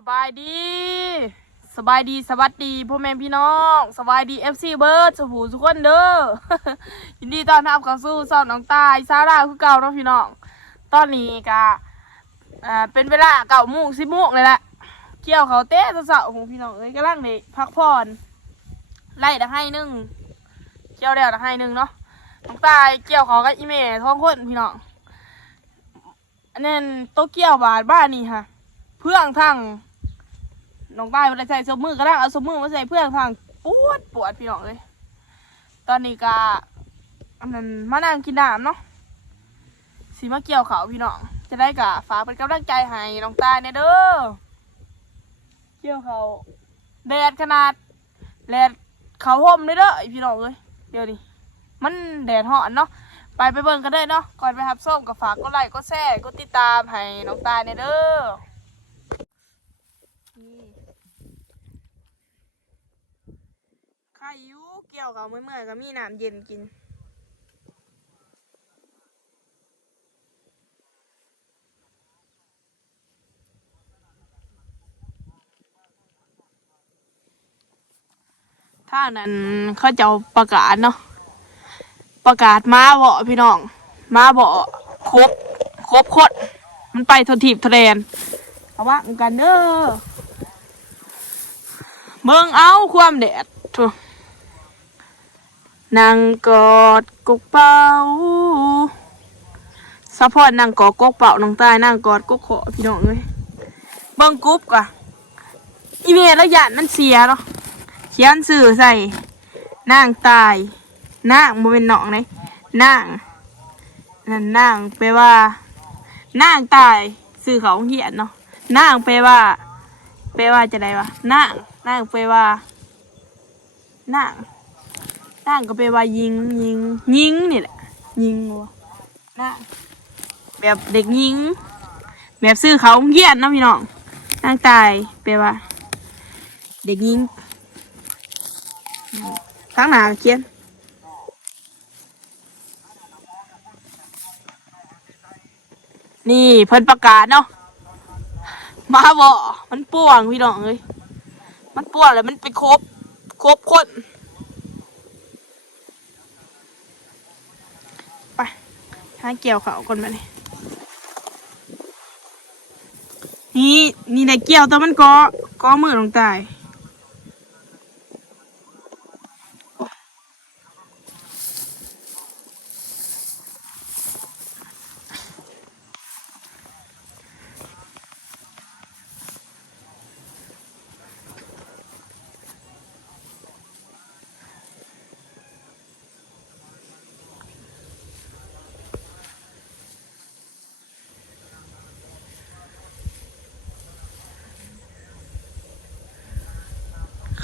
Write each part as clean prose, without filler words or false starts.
สบายดีสบายดีสวัสดีพ่อแม่พี่น้องสบายดีFCเบิร์ดสุขทุกคนเด้อ ยินดีต้อนรับเข้าสู่ช่องน้องตายซาร่าคือเก่าเนาะพี่น้องตอนนี้ก็เป็นเวลา9 โมง 10 โมงเลยแหละเกี่ยวเขาเตะเสาๆของพี่น้องเอ้ยกำลังนี่พักผ่อนไล่ได้ให้นึงเกี่ยวแล้วได้ให้นึงเนาะน้องตายเกี่ยวเขากับอีเมลท้องคนพี่น้องอันนั้นโตเกียวบ้านนี่ค่ะเพื่องทั้งน้องตายมันใส่สมือก็ได้เอาสมือมาใส่เพื่องทั้งปวดพี่น้องเลยตอนนี้ก็อันนั้นมานั่งกินน้ำเนาะสีมาเกี่ยวเขาพี่น้องจะได้กะฝากเป็นกำลังใจให้น้องตายเนี่ยเด้อเกี่ยวเขาแดดขนาดแดดเขาห่มเลยเด้อพี่น้องเลยเดี๋ยวนี้มันแดดห่อนเนาะไปเบิ่งกันได้เนาะก่อนไปรับส้มกับฝากกดไลค์กดแชร์กดติดตามให้น้องตายเนี่ยเด้อใครอยู่เกี่ยวเขาเมื่อยๆก็มีน้ำเย็นกินถ้านั้นเขาจะประกาศเนาะประกาศมาบ่พี่น้องมาบ่ครบคนมันไปทนทีบทะเลนเอาว่ากันเด้อเบิ่งเอาความแดดทุนั่งกอดกกเป่าซัพพอร์ตนั่งกอดกกเป่าน้องตายนั่งกอดกกขอพี่น้องเลยเบิ่งกรุ๊ปก่ะอีเมลระยะมันเสียเนาะเขียนสื่อใส่นางตายนางบ่เป็นน้องเลยนางนั่นนางแปลว่านางตายสื่อเขาเขียนเนาะนางแปลว่าจะได้วะนางแปลว่านางก็แปลว่ายิงนี่แหละยิงวะนางแบบเด็กยิงแบบสื่อเขาเขียนเนาะพี่น้องนางตายแปลว่าเด็กยิงทั้งหนาเขียนนี่เพิ่นประกาศเนาะมาบ่มันป่วงพี่น้องเลยมันป่วงแล้วมันไปครบคนไปหาเกี่ยวเขาก่อนมาเลยนี่ได้เกี่ยวแต่มันก็มือลงตาย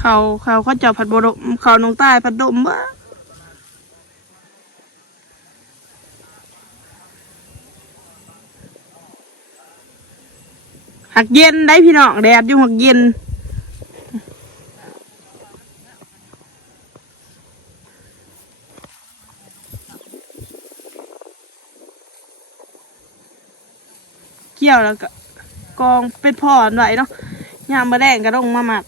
เขาเจ้าผัดบดมเขาน้องใต้ผัดดมบ้าหักเย็นได้พี่น้องแดดอยู่หักเย็นเกี่ยวแล้วก็กองเป็นพรไหวเนาะยามมาแดงกระดงมาหมัก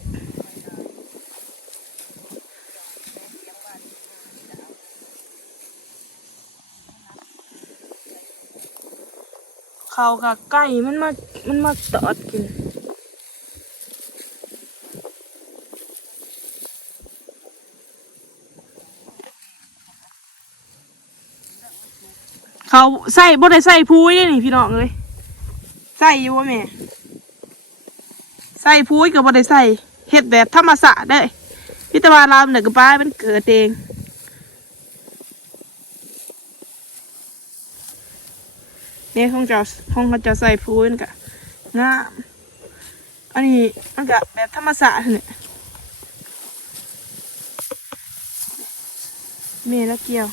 เขากับไก่มันมาตอดกินเขาใส่บ่ได้ใส่พุ้ยนี่พี่น้องเลยใส่อยู่ว่าแม่ใส่พุ้ยกับบ่ได้ใส่เห็ดแบบธรรมศาสตร์ได้พิจารณาเนี่ยก็ป้ามันเกิดเองเนี่ยเขาจะใส่พุ้ยกับงามอันนี้มันก็แบบธรรมศาสตร์เนี่ยเมย์แล้วเกี่ยว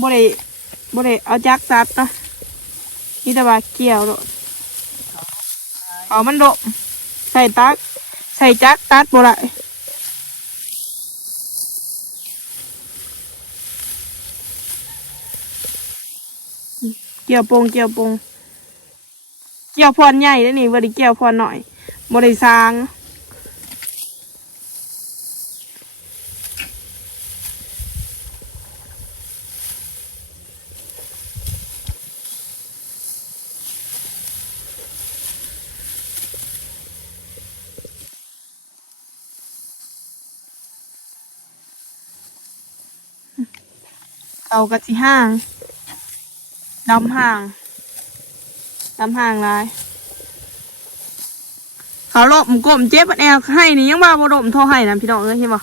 บ่ได้เอาจักตัดเนาะนี่แต่ว่าเกี่ยวโดดเอามันโดดใส่จักตัดบ่ได้เกี่ยวปงเกี่ กี่ยวพรใหญ่แล้วนี่บริเกี่ยวพรหน่อยบริสร้างเอากระสิห้างดำห่างลายเขาลมก้มเจ็บแอลให้นี่ยังว่าบ่ลมโทรให้นะพี่น้องเอ้ยเห็นบ่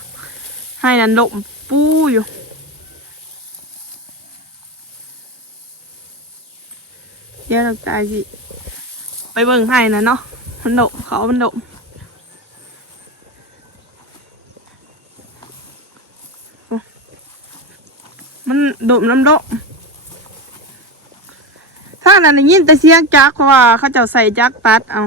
ให้นั่นลมปูอยู่เดี๋ยวเราตายสิไปเบิ่งให้นะเนาะมันดมเขามันดมมันดมน้ำดมถ้านั้นได้ยินแต่เสียงจักเพราะว่าเขาจะใส่จักตัดเอา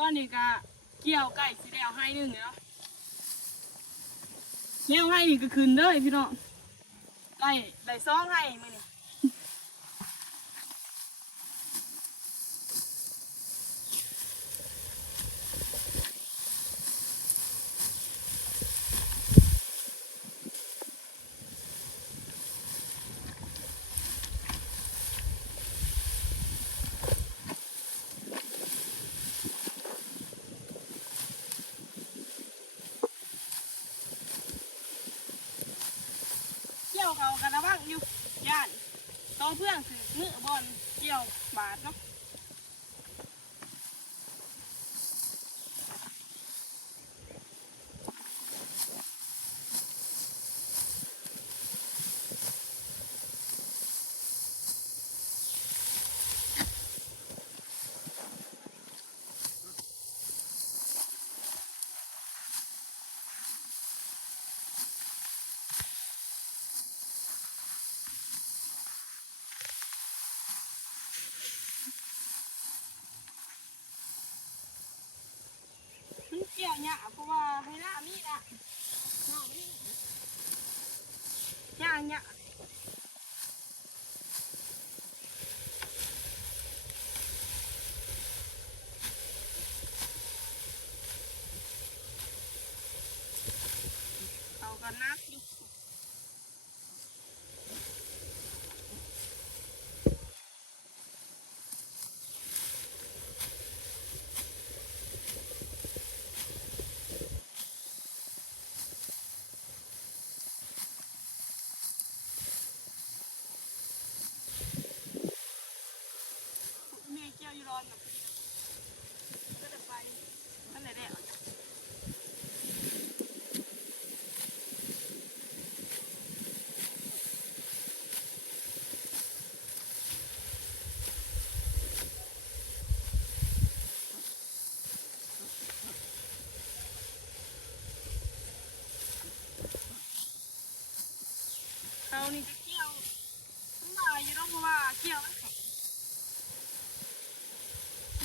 ตอนนี้ก็เกี่ยวไก่สีแดงให้หนึ่งเนาะเลี้ยวให้นี่ก็คืนเด้อพี่น้องได้ซองให้มาเนี่ยเกี่ยวเขากันระวังอยู่ย่านต้องเพื่อนถือมือบอลเกี่ยวบาดเนาะเกี่ยวเนี่ยเพราะว่าให้หน้ามีดอ่ะหน้ามีเนี่ยเขาก็นักอยู่แม่เกี่ยวอยู่ร้อนกับพี่ก็จะไปท่านไหนเนี่ยเขานี่จะเกี่ยวมันมาอยู่เนาะเพราะว่าเกี่ยวแล้ว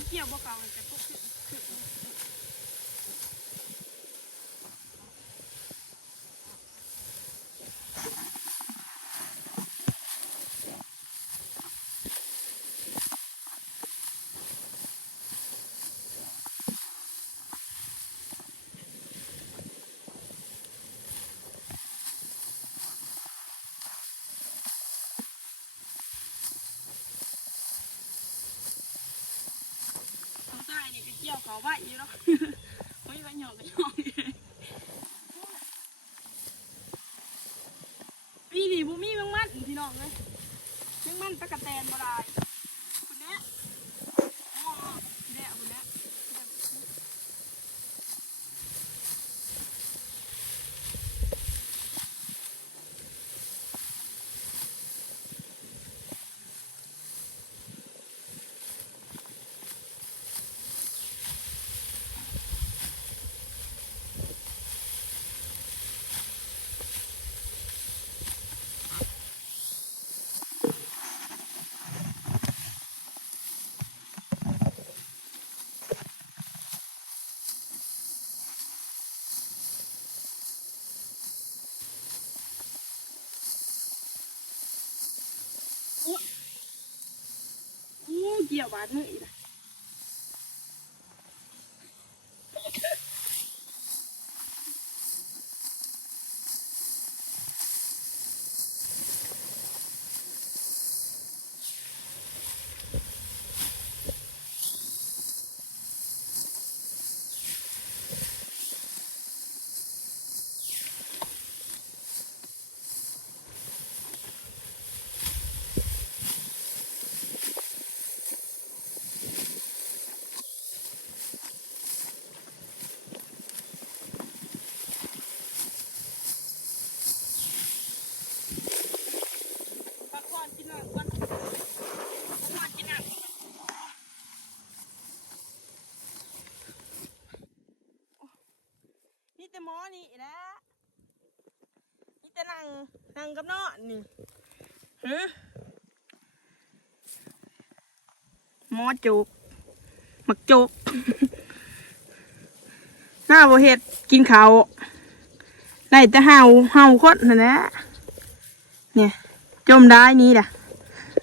เกี่ยวบ่เก่าเลยแต่พวกคือเขาใต้นี่ก็เกี่ยวเขาไว้อยู่เนาะเฮ้ยไปหยอกกันหยอกปีนี้บุมีแมงมันพี่น้องเลยแมงมันตะกะแตนบ่ได้คุณแม่อ๋อคุณแม่ เกี่ยวบาดมืออีกกินหน่อยก่อนกินหน่อยนี่แต่หมอนี่นะนี่แต่นั่งกับนอนนี่หมอจุกหมักจุกหน้าบ่เฮ็ดกินข้าวได้แต่เห่าคนนั่นแหละเนี่ยจมได้นี่ด่ะ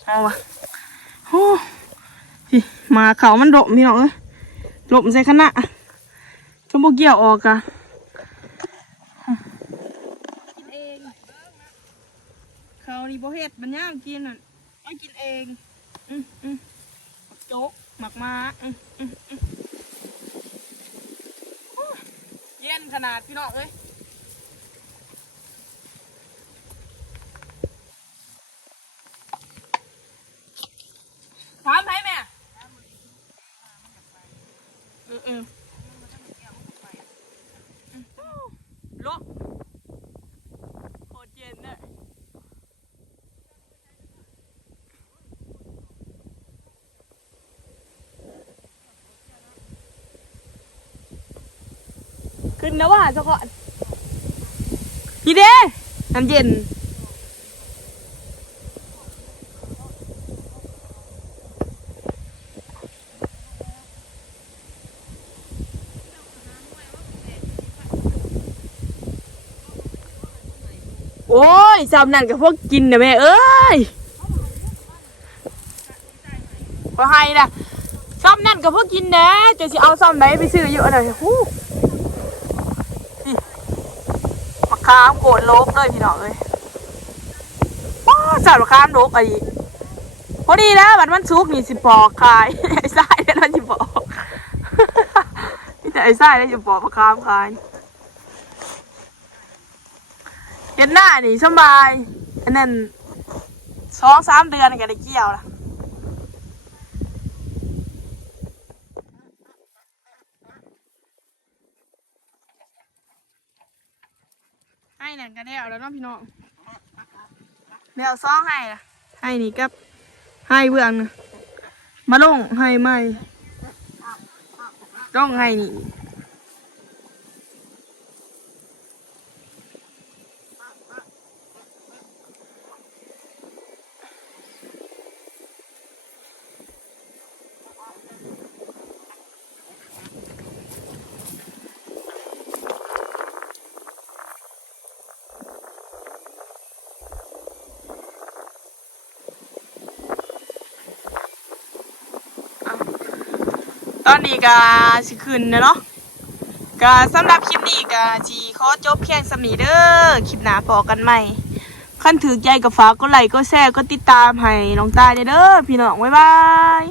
เอาวะโอ้ยมาเขามันดมพี่น้องเอ้ยดมใส่ขนาดก็บ่เกี่ยวออกอะกินเองเขานี่บ่เฮ็ดมันย่างกินน่ะเอากินเองโจ๊กหมักมาเย็นขนาดพี่น้องเอ้ยถามไผแม่ลกโคตรเย็นเลยขึ้นนะว่าเจ้าก่อนนี่เด้น้ำเย็นโอ้ยซ้ำนั่นกับพวกกินนะแม่เอ้ยพอให้นะซ้ำนั่นกับพวกกินนะจะสิเอาซ้ำไหนไปซื้ออยู่อะไรฮู้มะขามโกดโลกเลยพี่น้องเอ้ยว้าสัตว์มะขามโลกอะไรพอดีแล้วบัดมันซุกนี่สิปอกขายไอ้ไส้ได้แล้วสิปอกนี่แต่ไอ้ไส้ได้สิปอกมะขามขายเห็นหน้านี่สบายอันนั้น2-3 เดือนก็ได้เกี่ยวละให้นั่นก็ได้เอาแล้วน้องพี่น้องเดี๋ยวซ้อให้ละให้นี่กับให้เบื้องนะมาลงให้ใหม่ต้องให้นี่ตอนนี้ก็สิขึ้นนะเนาะก็สำหรับคลิปนี้ก็สิขอจบแค่สำนี้เด้อคลิปหน้าพอกันใหม่คันถือใจกับฝากกดไลค์กดแชร์กดติดตามให้น้องตายเด้อพี่น้องบ๊ายบาย